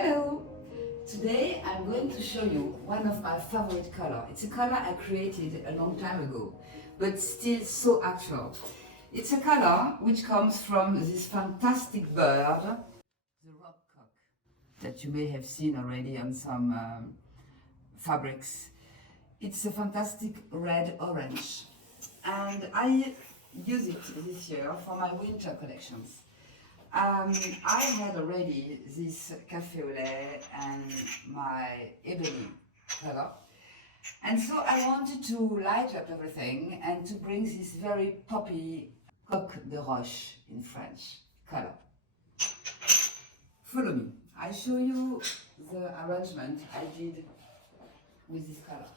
Hello! Today I'm going to show you one of my favorite colors. It's a color I created a long time ago, but still so actual. It's a color which comes from this fantastic bird, the rock cock, that you may have seen already on some fabrics. It's a fantastic red-orange, and I use it this year for my winter collections. I had already this café au lait and my ebony color, and so I wanted to light up everything and to bring this very poppy Coq de Roche in French color. Follow me. I show you the arrangement I did with this color.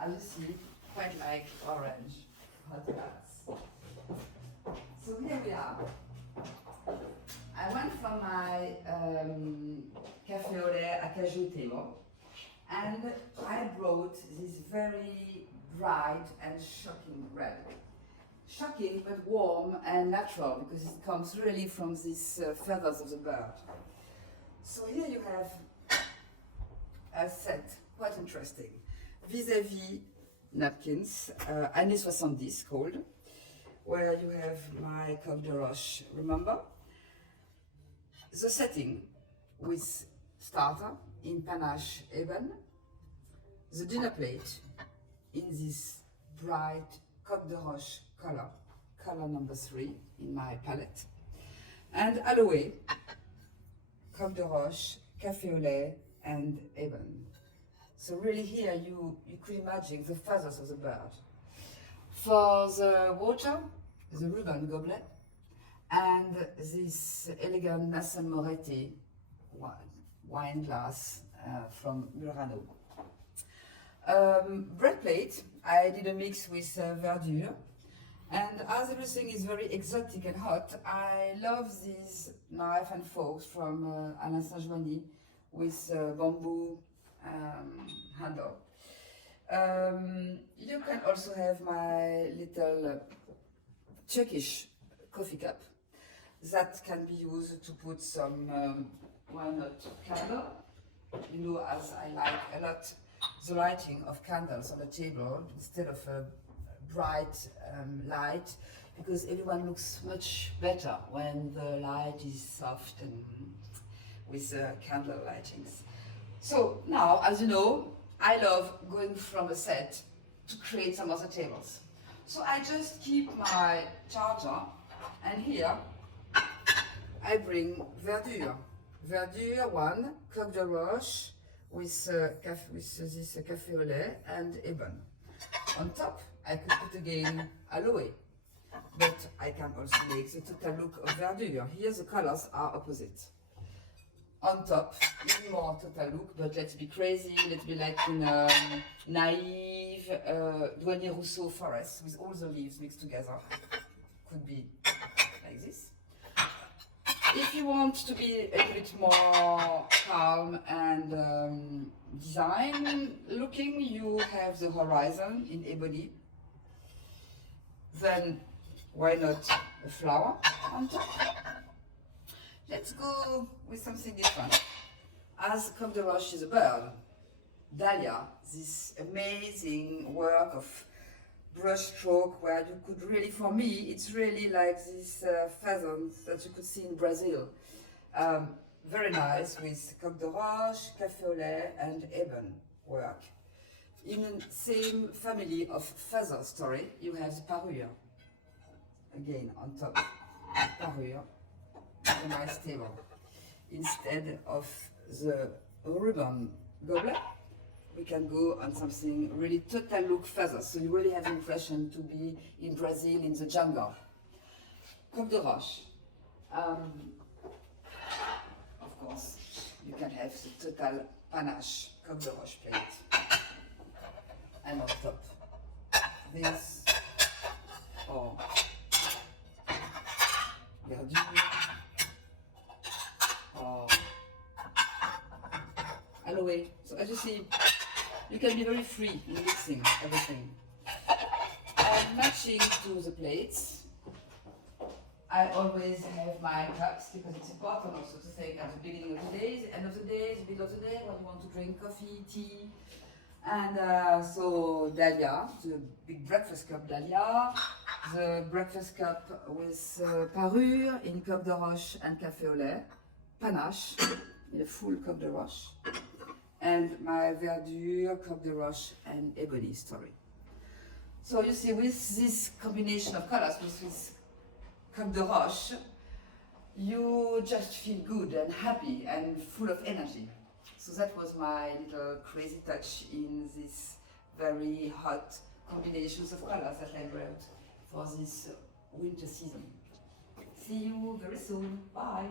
As you see, quite like orange hot glass. So here we are. I went from my café au lait acajou table, and I brought this very bright and shocking red. Shocking but warm and natural because it comes really from these feathers of the bird. So here you have a set, quite interesting, vis-à-vis napkins, années 70 called, where you have my Coq de Roche, remember? The setting with starter in panache ebon, the dinner plate in this bright Coq de Roche color number 3 in my palette, and aloe, Coq de Roche, café au lait, and ebon. So really here you could imagine the feathers of the bird. For the water, the ribbon goblet, and this elegant Nassan Moretti wine glass from Murano. Bread plate, I did a mix with verdure, and as everything is very exotic and hot, I love these knife and forks from Alain Saint-Joigny with bamboo handle. You can also have my little Turkish coffee cup that can be used to put some, why not, candle. You know, as I like a lot the lighting of candles on the table instead of a bright light, because everyone looks much better when the light is soft and with candle lightings. So now, as you know, I love going from a set to create some other tables. So I just keep my charger, and here I bring verdure. Verdure 1, Coq de Roche with this café au lait and ebon. On top, I could put again aloe, but I can also make the total look of verdure. Here the colors are opposite. On top, even more total look, but let's be crazy, let's be like in a naive Douanier Rousseau forest with all the leaves mixed together. Could be like this. If you want to be a little bit more calm and design looking, you have the horizon in ebony. Then why not a flower on top? Let's go with something different. As Coq de Roche is a bird, Dahlia, this amazing work of brush stroke where you could really, for me, it's really like these pheasants that you could see in Brazil. Very nice with Coq de Roche, café au lait, and ebon work. In the same family of feather story, you have the parure. Again, on top, parure. A nice table. Instead of the ribbon goblet, we can go on something really total look feathers, so you really have the impression to be in Brazil in the jungle. Coq de Roche. Of course, you can have the total panache Coq de Roche plate. And on top, this, or verdure, aloe. So as you see, you can be very free in mixing everything. And matching to the plates, I always have my cups because it's important also to think at the beginning of the day, the end of the day, the middle of the day when you want to drink coffee, tea. And so Dahlia, the big breakfast cup Dahlia, the breakfast cup with Parure in Coq de Roche and Café au lait, Panache in a full Coq de Roche, and my Verdure, Coq de Roche and Ebony story. So you see, with this combination of colors, with this Coq de Roche, you just feel good and happy and full of energy. So that was my little crazy touch in these very hot combinations of colors that I wrote for this winter season. See you very soon. Bye.